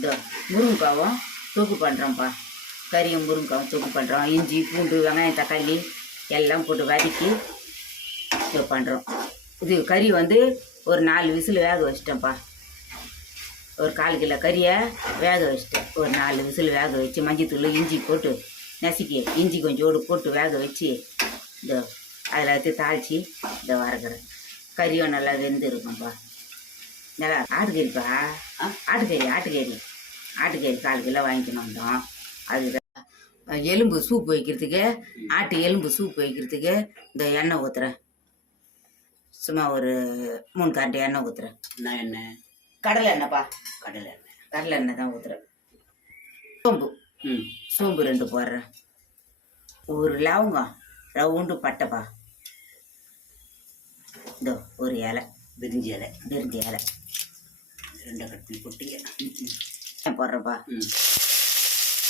இந்த முருங்கைக்காவும் தொக்கு பண்ணுறோம்ப்பா. கறியும் முருங்கைக்காவும் தொக்கு பண்ணுறோம். இஞ்சி பூண்டு வெங்காயம் தக்காளி எல்லாம் போட்டு வதக்கி இதை பண்ணுறோம். இது கறி வந்து ஒரு 4 விசில் வேக வச்சிட்டேன்ப்பா. ஒரு 1/4 கிலோ கறியை வேக வச்சிட்டேன். ஒரு 4 விசில் வேக வச்சு மஞ்சத்தூள் இஞ்சி போட்டு நசுக்கி இஞ்சி கொஞ்சோடு போட்டு வேக வச்சு இந்த அதில் எடுத்து தாளித்து இதை வறுக்கிறேன். கறியும் நல்லா வெந்து இருக்கும்ப்பா. நல்லா ஆட்டுக்கறிப்பா. ஆட்டுக்கறி 4 கிலோ வாங்கிக்கணும் வந்தோம். அது எலும்பு சூப் வைக்கிறதுக்கு ஆட்டு எலும்பு சூப் வைக்கிறதுக்கு இந்த எண்ணெய் ஊற்றுறேன். சும்மா ஒரு 3 கரண்டி எண்ணெய் ஊற்றுறேன். என்ன எண்ணெய்? கடலை எண்ணெய்ப்பா. கடலை எண்ணெய் தான் ஊற்றுறேன். சோம்பு 2 போடுறேன். ஒரு லவங்கம் ரவுண்டு பட்டைப்பா. இதோ ஒரு இலை பிரிஞ்சி இலை 2 கட் பண்ணி போட்டீங்க போடுறப்பா.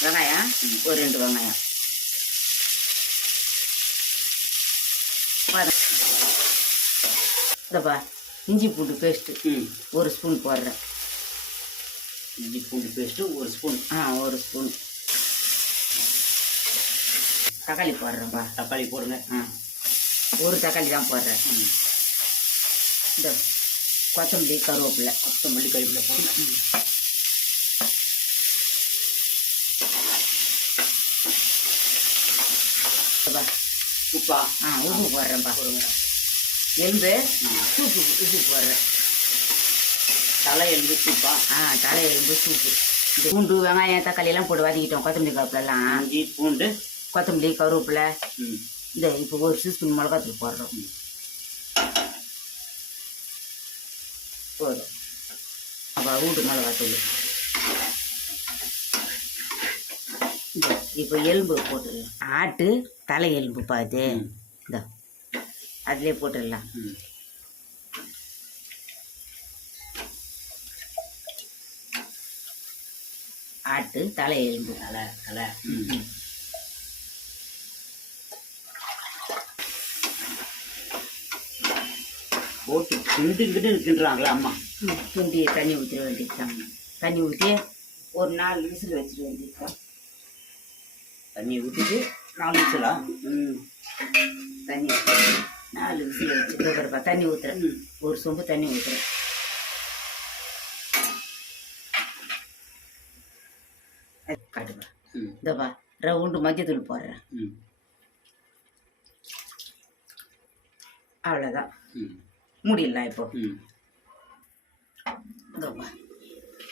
வெங்காயம் ஒரு 2 வெங்காயம். இதப்பா இஞ்சி பூண்டு பேஸ்ட்டு 1 ஸ்பூன் போடுறேன். இஞ்சி பூண்டு பேஸ்ட்டு 1 ஸ்பூன். 1 ஸ்பூன். தக்காளி போடுறேன்ப்பா. தக்காளி போடுங்க. ஒரு தக்காளி தான் போடுறேன். இந்த கொத்தமல்லி கருவேப்பிலை போடுங்க. உப்பா? உப்பு போடுறேன்ப்பா. எலும்பு சூப்பு உப்பு போடுறேன். தலை எலும்பு சூப்பா? தலை எலும்பு சூப்பு. இந்த பூண்டு வெங்காயம் தக்காளியெல்லாம் போட்டு வதக்கிட்டோம். கொத்தமல்லி கருவேப்பிலாம் இஞ்சி பூண்டு கொத்தமல்லி கருவேப்பிலை. இந்த இப்போ ஒரு டீஸ்பூன் மிளகாத்தூள் போடுறோம். போதும். அப்போ வீட்டு மிளகாத்தூள். இப்போ எலும்பு போட்டுடலாம். ஆட்டு தலை எலும்பு பார்த்து இந்த அதிலே போட்டுடலாம். ஆட்டு தலை எலும்பு தலை போட்டு கிண்டுக்கிட்டு இருக்கின்றாங்களா அம்மா? கிண்டி தண்ணி ஊற்றிட வேண்டியதுதான். தண்ணி ஊற்றி ஒரு 4 விசில் வச்சிட வேண்டியதுதான். தண்ணி ஊற்றிட்டு 4 விசிலா? தண்ணி 4 விசில் வச்சுருப்பா. தண்ணி ஊற்றுறேன். ஒரு சொம்பு தண்ணி ஊற்றுறேன். காட்டுப்பா. இந்தப்பா ரவுண்டு மஞ்சத்தூள் போடுறேன். அவ்வளோதான். முடியலாம். இப்போ இந்தப்பா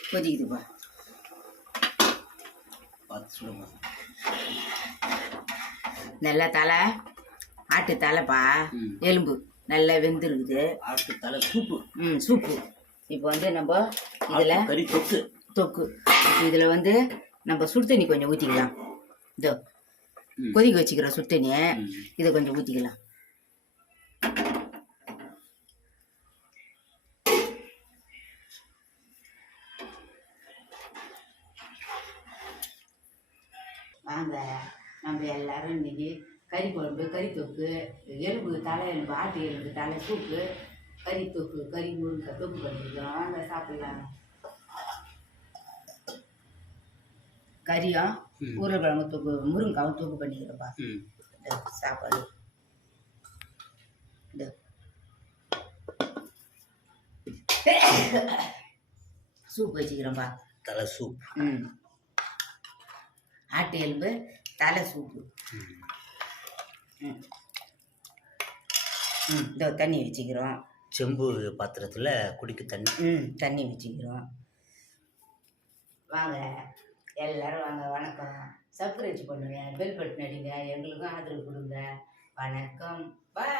கொதிக்குதுப்பா. பார்த்து சொல்லுங்க. நல்லா தலை ஆட்டு தலைப்பா. எலும்பு நல்லா வெந்துருக்குது. ஆட்டு தலை சூப்பு. சூப்பு. இப்போ வந்து நம்ம இதில் கறி தொக்கு. இதில் வந்து நம்ம சுடு தண்ணி கொஞ்சம் ஊற்றிக்கலாம். இதோ கொதிக்க வச்சுக்கிறோம் சுடு தண்ணியை. இதை கொஞ்சம் ஊற்றிக்கலாம். வாங்க நம்ம எல்லாரும் இன்னைக்கு கறி குழம்பு கறி தொக்கு எலும்பு தலை எலும்பு ஆட்டு எலும்பு தலை சூப்பு கறி தொக்கு கறி முருங்கை தொக்கு பண்ணிக்கலாம். வாங்க சாப்பிடலாம். கறியும் உருளைக்கிழங்கு தொக்கு முருங்காவும் தொக்கு பண்ணிக்கிறப்பா. சாப்பாடு சூப் வச்சுக்கிறோம்ப்பா. தலை சூப். ஆட்டு எலும்பு தலை சூப்பு. இதோ தண்ணி வச்சுக்கிறோம். செம்பு பாத்திரத்தில் குடிக்க தண்ணி வச்சுக்கிறோம். வாங்க எல்லாரும் வாங்க. வணக்கம். சப்ஸ்கிரைப் பண்ணுங்க, பெல் பட்டன் அடிங்க, எங்களுக்கும் ஆதரவு கொடுங்க. வணக்கம். பாய்.